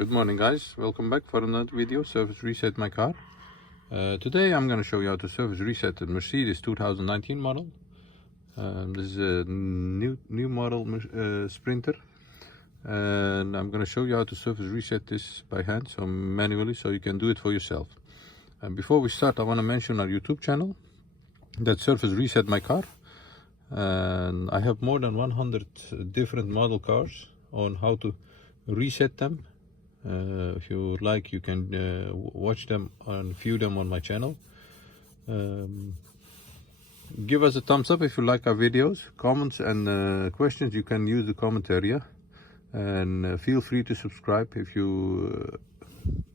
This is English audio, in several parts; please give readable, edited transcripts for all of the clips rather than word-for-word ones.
Good morning guys, welcome back for another video, service reset my car. Today I'm going to show you how to service reset the Mercedes 2019 model. This is a new model Sprinter, and I'm going to show you how to service reset this by hand, so manually, so you can do it for yourself. Before we start, I want to mention our YouTube channel, that service reset my car, and I have more than 100 different model cars on how to reset them. If you like, you can watch them and view them on my channel. Give us a thumbs up if you like our videos. Comments and questions, you can use the comment area, and feel free to subscribe if you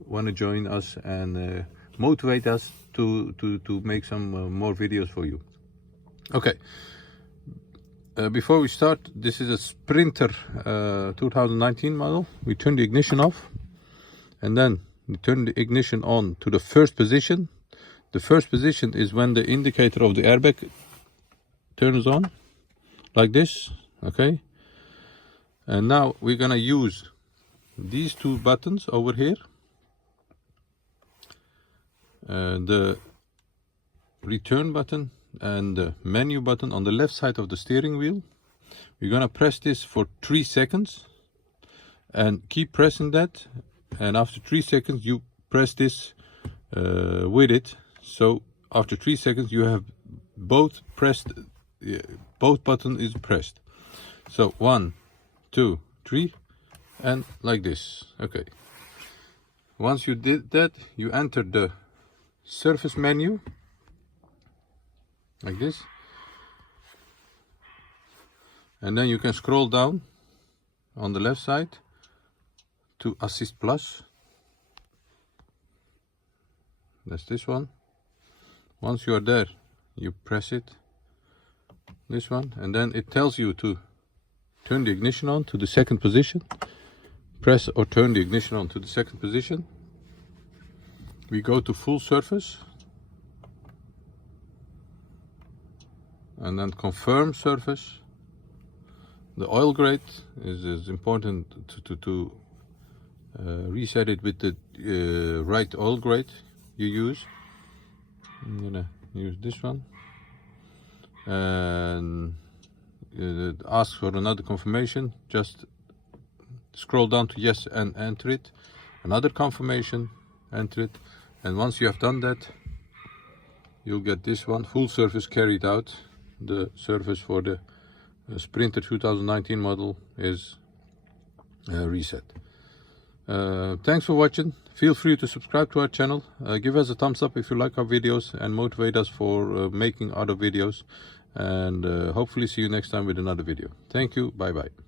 want to join us and motivate us to make some more videos for you. Okay, before we start, this is a Sprinter 2019 model. We turn the ignition off, and then we turn the ignition on to the first position. The first position is when the indicator of the airbag turns on, like this, okay? And now we're gonna use these two buttons over here. The return button and the menu button on the left side of the steering wheel. We're gonna press this for 3 seconds and keep pressing that, and after 3 seconds you press this with it, so after 3 seconds you have both pressed, both button is pressed. So 1, 2, 3, and like this. Okay, once you did that, you enter the surface menu like this, and then you can scroll down on the left side to Assist Plus. That's this one. Once you are there, you press it, this one, and then it tells you to turn the ignition on to the second position. Press or turn the ignition on to the second position. We go to full surface, and then confirm surface. The oil grade is important to reset it with the right oil grade you use. I'm gonna use this one, and ask for another confirmation. Just scroll down to yes and enter it. Another confirmation, enter it, and once you have done that, you'll get this one, full service carried out. The service for the Sprinter 2019 model is reset. Thanks for watching. Feel free to subscribe to our channel. Give us a thumbs up if you like our videos, and motivate us for making other videos. And hopefully see you next time with another video. Thank you. Bye bye.